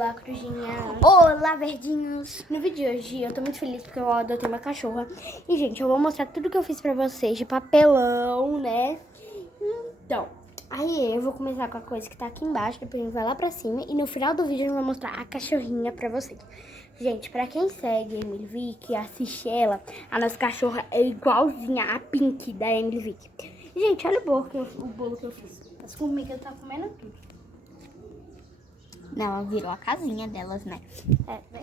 Olá, corujinha. Olá, verdinhos. No vídeo de hoje eu tô muito feliz porque eu adotei uma cachorra. E, gente, eu vou mostrar tudo que eu fiz pra vocês de papelão, né? Então, aí eu vou começar com a coisa que tá aqui embaixo, depois a gente vai lá pra cima. E no final do vídeo eu vou mostrar a cachorrinha pra vocês. Gente, pra quem segue a Emily Vick, assiste ela, a nossa cachorra é igualzinha a Pink da Emily Vick. Gente, olha o bolo que eu fiz. As formigas tá comendo tudo. Não, virou a casinha delas, né? É, né?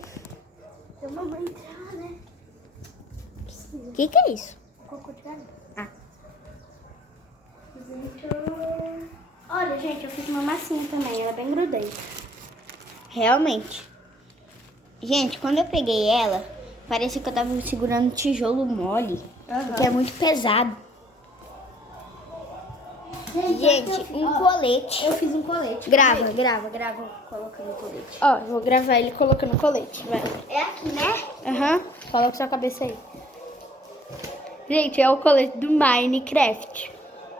Eu vou entrar, né? O que é isso? Cocô de galinha. Ah. Olha, gente, eu fiz uma massinha também. Ela é bem grudenta. Realmente. Gente, quando eu peguei ela, parecia que eu tava segurando um tijolo mole. Porque é muito pesado. Gente, um colete. Eu fiz um colete. Grava. Colocando o colete. Ó, eu vou gravar ele colocando o colete. Vai. É aqui, né? Aham. Coloca sua cabeça aí. Gente, é o colete do Minecraft.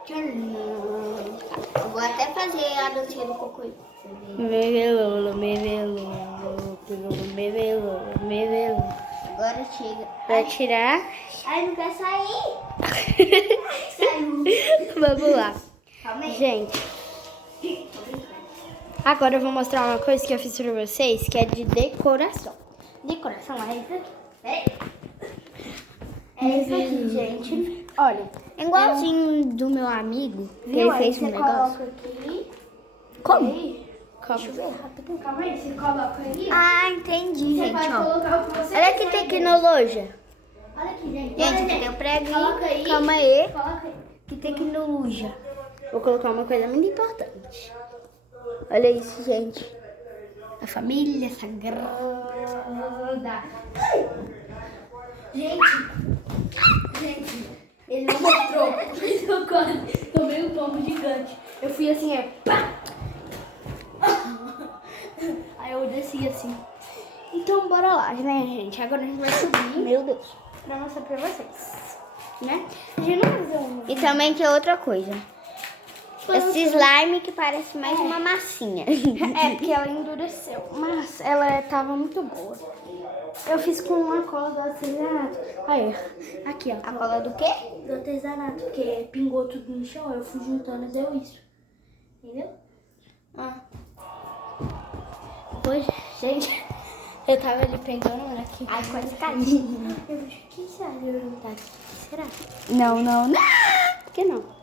Eu vou até fazer a dancinha do cocô. Mevelolo. Agora chega. Vai tirar. Ai, não quer sair. Saiu. Vamos lá. Calma aí. Gente, agora eu vou mostrar uma coisa que eu fiz pra vocês, que é de decoração. Decoração é isso aqui. Peraí. É isso aqui, gente. Olha, É igualzinho do meu amigo, que viu ele aí? fez Você um negócio. coloca aqui. Como? Aí, deixa eu ver rapidinho. Calma aí, você coloca aí. Ah, entendi, Você gente, pode ó. colocar o que você Olha que quiser. tecnologia. Olha aqui, gente. Gente, Por aqui tem exemplo, o preguinho. coloca aí. Calma aí. Coloca aí. Que tecnologia. Vou colocar uma coisa muito importante. Olha isso, gente. A família sagrada. Gente, ele não mostrou, mas eu quase tomei um tombo gigante. Eu fui assim, pá! Aí eu desci assim. Então, bora lá, né, gente? Agora a gente vai subir. Meu Deus. Pra mostrar pra vocês, né? A gente não vai fazer um... E também tem outra coisa. Esse slime que parece mais uma massinha. É, porque ela endureceu, mas ela tava muito boa. Eu fiz com uma cola do artesanato. Aí, aqui, ó. A cola do quê? Do artesanato, porque pingou tudo no chão, eu fui juntando e deu isso. Entendeu? Ah. Depois, gente, eu tava ali pegando aqui. Ai, quase caí. Eu acho que sério, tá? Será? Não. Por que não?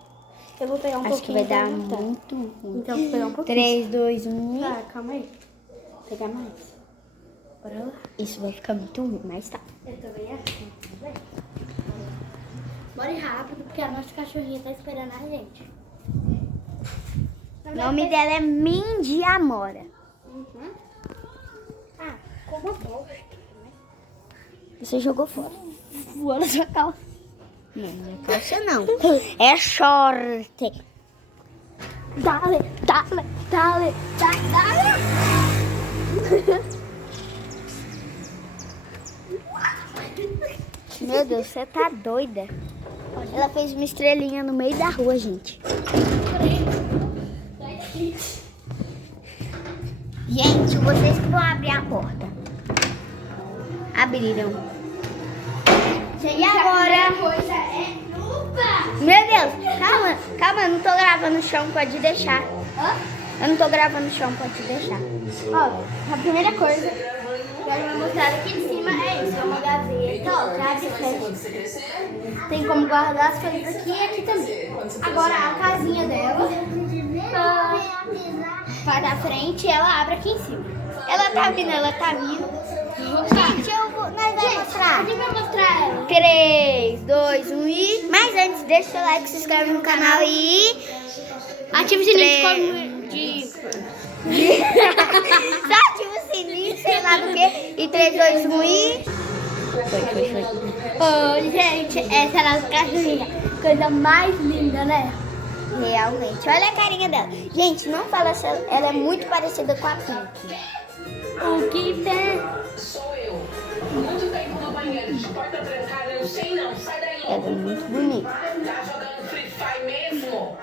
Eu vou pegar um Acho que pouquinho. vai dar pra juntar. muito ruim. Então, vou pegar um pouquinho. 3, 2, 1. Tá, calma aí. Vou pegar mais. Bora lá. Isso vai ficar muito ruim, mas tá. Eu também assim, tudo bem? Bora ir rápido, porque a nossa cachorrinha tá esperando a gente. O nome dela é Mindy Amora. Uhum. Ah, como bosta. Você jogou fora. Voou na sua calça. Não, não é calça não. É short. Dale. Meu Deus, você tá doida. Ela fez uma estrelinha no meio da rua, gente. Gente, vocês que vão abrir a porta. Abriram. Gente, E agora? a coisa é lupa. Meu Deus, calma, eu não tô gravando no chão, pode deixar. Eu não tô gravando no chão, pode deixar. Ó, a primeira coisa que ela vai mostrar aqui em cima é isso. É uma gaveta, ó, que abre e fecha. Tem como guardar as coisas aqui e aqui também. Agora a casinha dela vai da frente e ela abre aqui em cima. Ela tá vindo. Gente, nós vamos mostrar. A gente vai mostrar ela. 3, 2, 1 e... Mas antes, deixa o seu like, se inscreve no canal e... Ativa o sininho de... Só ativa o sininho, sei lá do que. E 3, 2, 1 e... Foi. Ô, gente, essa é a nossa cachorrinha. Coisa mais linda, né? Realmente. Olha a carinha dela. Gente, não fala se ela é muito parecida com a Pink. O que tem? Muito tempo no banheiro de porta trancada, eu sei não, sai daí logo. Ela é muito bonita. Tá jogando Free Fire mesmo?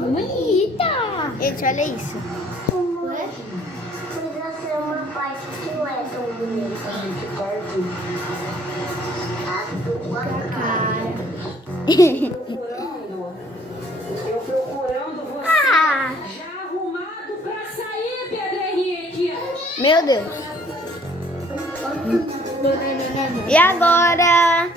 Bonita. Gente, olha isso. Ué? Eu procurando você. Ah, Já arrumado pra sair, Pedro Henrique. meu Deus. E agora?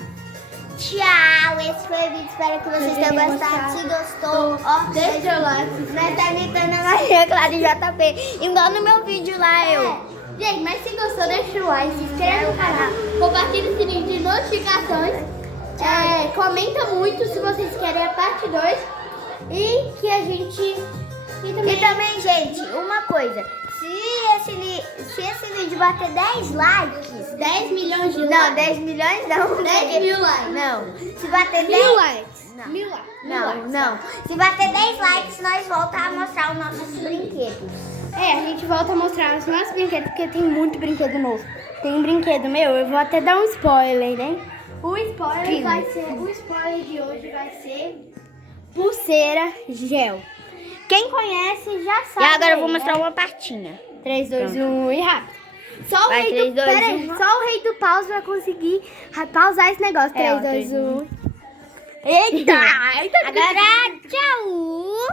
Tchau, esse foi o vídeo. Espero que vocês tenham gostado. Se gostou, ó, deixa o like. Nós tá imitando a Maria Clara e JP. Igual no meu vídeo lá, eu. Gente, mas se gostou, deixa o like, se inscreve no canal, compartilha o sininho de notificações, comenta muito se vocês querem a parte 2 e que a gente... E também, gente, uma coisa. Se esse vídeo bater 10 likes... 10 milhões de Não, likes. 10 milhões não. 10 mil likes. Não. Se bater 10... Mil likes. Não. Mil likes. Não. Se bater 10 likes, nós voltamos a mostrar os nossos brinquedos. A gente volta a mostrar os nossos brinquedos, porque tem muito brinquedo novo. Tem brinquedo meu, eu vou até dar um spoiler, né? O spoiler de hoje vai ser pulseira gel. Quem conhece já sabe. E agora eu vou aí, mostrar né? uma partinha. 3, 2, 1 e rápido. Só o, Vai, rei 3, do, 2, peraí, 1. só o rei do pause vai conseguir pausar esse negócio. 3, 2, 1. Eita! Agora, tchau!